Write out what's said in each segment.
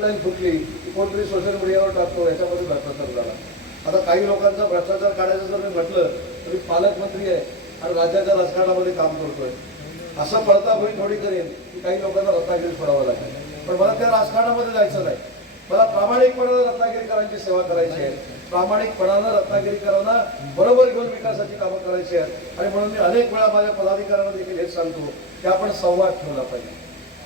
Line फुटली की कोणतरी सोशल मीडियावर टाकतो याच्यामध्ये भ्रष्टाचार झाला. आता काही लोकांचा भ्रष्टाचार काढायचं जर मी म्हटलं तरी पालकमंत्री आहे आणि राज्याच्या राजकारणामध्ये काम करतोय. असं होईल थोडी करेन की काही लोकांना रत्नागिरी सोडावं लागेल. पण मला त्या राजकारणामध्ये जायचं नाही. मला प्रामाणिकपणानं रत्नागिरीकरांची सेवा करायची आहे. प्रामाणिकपणानं रत्नागिरीकरांना बरोबर घेऊन विकासाची कामं करायची आहेत. आणि म्हणून मी अनेक वेळा माझ्या पदाधिकाऱ्यांना देखील हेच सांगतो की आपण संवाद ठेवला पाहिजे.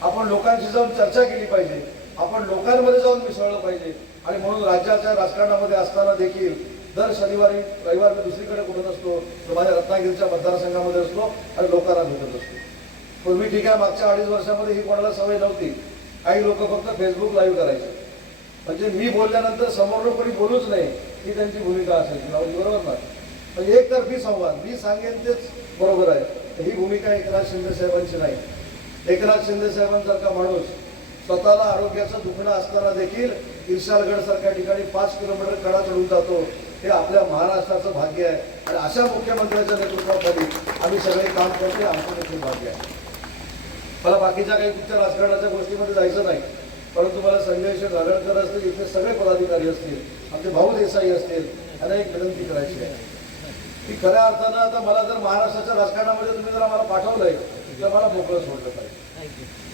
आपण लोकांशी जाऊन चर्चा केली पाहिजे. आपण लोकांमध्ये जाऊन मिसळलं पाहिजे. आणि म्हणून राज्याच्या राजकारणामध्ये असताना देखील दर शनिवारी रविवार मी दुसरीकडे कुठं नसतो तर माझ्या रत्नागिरीच्या मतदारसंघामध्ये असतो आणि लोकांना भेटत असतो. पूर्वी ठीक आहे मागच्या अडीच वर्षामध्ये ही कोणाला सवय नव्हती. काही लोक फक्त फेसबुक लाईव्ह करायचे. म्हणजे मी बोलल्यानंतर समोर कोणी बोलूच नाही ही त्यांची भूमिका असेल. म्हणजे बरोबर ना? म्हणजे एकतर्फी संवाद. मी सांगेन तेच बरोबर आहे. ही भूमिका एकनाथ शिंदे साहेबांची नाही. एकनाथ शिंदे साहेबांसारखा माणूस स्वतःला आरोग्याचं दुखणं असताना देखील इरसालगड सारख्या ठिकाणी पाच किलोमीटर कडा चढून जातो. हे आपल्या महाराष्ट्राचं भाग्य आहे. आणि अशा मुख्यमंत्र्यांच्या नेतृत्वाखाली आम्ही सगळे काम करतो आमचं देखील भाग्य आहे. मला बाकीच्या काही तुमच्या राजकारणाच्या गोष्टीमध्ये जायचं नाही. परंतु मला संजय शेठ असतील इथले सगळे पदाधिकारी असतील आमचे भाऊ देसाई असतील यांना एक विनंती करायची आहे. की खऱ्या अर्थानं आता मला जर महाराष्ट्राच्या राजकारणामध्ये तुम्ही जर आम्हाला पाठवलंय तर मला मोकळं सोडलं पाहिजे.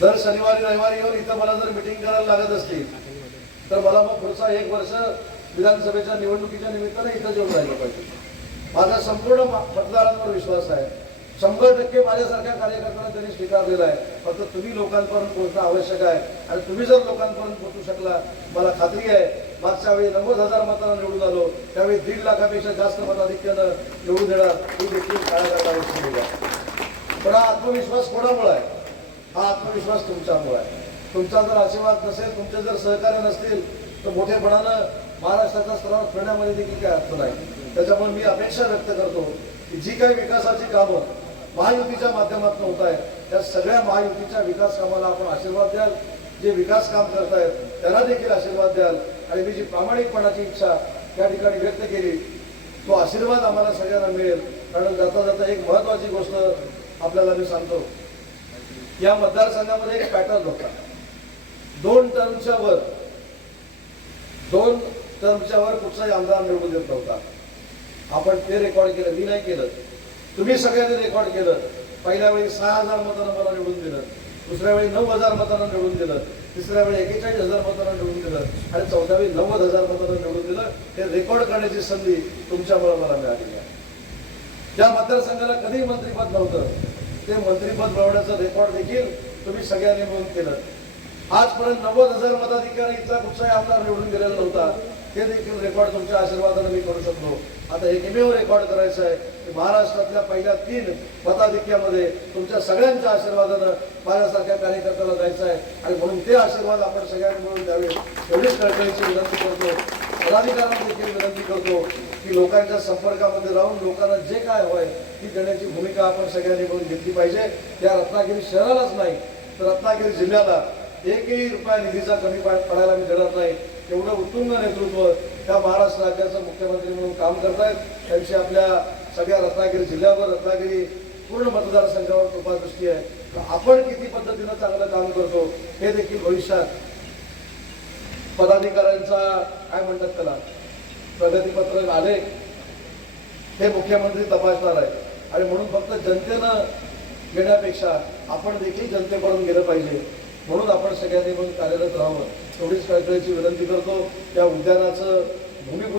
दर शनिवारी रविवारी येऊन इथं मला जर मिटिंग करायला लागत असली तर मला मग पुढचा एक वर्ष विधानसभेच्या निवडणुकीच्या निमित्तानं इथं येऊन राहिलं पाहिजे. माझा संपूर्ण मतदारांवर विश्वास आहे. शंभर टक्के माझ्यासारख्या कार्यकर्त्यांना त्यांनी स्वीकारलेला आहे. फक्त तुम्ही लोकांपर्यंत पोहोचणं आवश्यक आहे. आणि तुम्ही जर लोकांपर्यंत पोहोचू शकला मला खात्री आहे मागच्या वेळी नव्वद हजार मतांना निवडून आलो त्यावेळी दीड लाखापेक्षा जास्त मताधिक्यानं निवडून देणार ही देखील काळाकाळा आवश्यक आहे पण हा आत्मविश्वास कोणामुळे आहे? हा आत्मविश्वास तुमच्यामुळे आहे. तुमचा जर आशीर्वाद नसेल तुमचे जर सहकार्य नसतील तर मोठेपणानं महाराष्ट्राच्या स्तरावर फिरण्यामध्ये देखील काही अर्थ नाही. त्याच्यामुळे मी अपेक्षा व्यक्त करतो की जी काही विकासाची कामं महायुतीच्या माध्यमातून होत आहेत त्या सगळ्या महायुतीच्या विकास कामाला आपण आशीर्वाद द्याल. जे विकास काम करतायत त्यांना देखील आशीर्वाद द्याल. आणि मी जी प्रामाणिकपणाची इच्छा त्या ठिकाणी व्यक्त केली तो आशीर्वाद आम्हाला सगळ्यांना मिळेल. कारण जाता जाता एक महत्वाची गोष्ट आपल्याला मी सांगतो. या मतदारसंघामध्ये एक पॅटर्न होता दोन टर्मच्या वर दोन टर्मच्या वर कुठचाही आमदार निवडून देत नव्हता. आपण ते रेकॉर्ड केलं मी नाही केलं. तुम्ही सगळ्यांनी रेकॉर्ड केलं. पहिल्या वेळी सहा हजार मतांना मला निवडून दिलं. दुसऱ्या वेळी नऊ हजार मतांना निवडून दिलं. तिसऱ्या वेळी एकेचाळीस हजार मतांना निवडून दिलं. आणि चौथ्या वेळी नव्वद हजार मतांना निवडून दिलं. हे रेकॉर्ड करण्याची संधी तुमच्यामुळे मला मिळाली आहे ज्या मतदारसंघाला कधीही मंत्रिपद नव्हतं. ते मंत्रीपद मिळवण्याचा रेकॉर्ड देखील तुम्ही सगळ्यांनी मिळून केलं. आजपर्यंत नव्वद हजार मताधिकारी इथला कुठचाही आमदार निवडून गेलेला नव्हता. ते देखील रेकॉर्ड तुमच्या आशीर्वादाने मी करू शकलो. आता एकमेव रेकॉर्ड करायचं आहे? की महाराष्ट्रातल्या पहिल्या तीन मताधिक्यामध्ये तुमच्या सगळ्यांच्या आशीर्वादानं माझ्यासारख्या कार्यकर्त्याला जायचं आहे. आणि म्हणून ते आशीर्वाद आपण सगळ्यांनी मिळून द्यावे. एवढीच कळकळीची विनंती करतो. पदाधिकाऱ्यांना देखील विनंती करतो. की लोकांच्या संपर्कामध्ये राहून लोकांना जे काय होय ती देण्याची भूमिका आपण सगळ्यांनी मिळून घेतली पाहिजे. त्या रत्नागिरी शहरालाच नाही तर रत्नागिरी जिल्ह्याला एकही रुपया निधीचा कमी पडायला मी देणार नाही. एवढं उत्तुंग नेतृत्व त्या महाराष्ट्र राज्याचं मुख्यमंत्री म्हणून काम करतायत. त्यांची आपल्या सगळ्या रत्नागिरी जिल्ह्यावर रत्नागिरी पूर्ण मतदारसंघावर कृपा दृष्टी आहे. तर आपण किती पद्धतीनं चांगलं काम करतो हे देखील भविष्यात पदाधिकाऱ्यांचा काय म्हणतात त्याला? प्रगतीपत्रक आले हे मुख्यमंत्री तपासणार आहे आणि म्हणून फक्त जनतेनं घेण्यापेक्षा आपण देखील जनतेकडून गेलं पाहिजे. म्हणून आपण सगळ्यांनी म्हणून कार्यरत राहावं. एवढीच कळकळीची विनंती करतो. या उद्यानाचं भूमिपूजन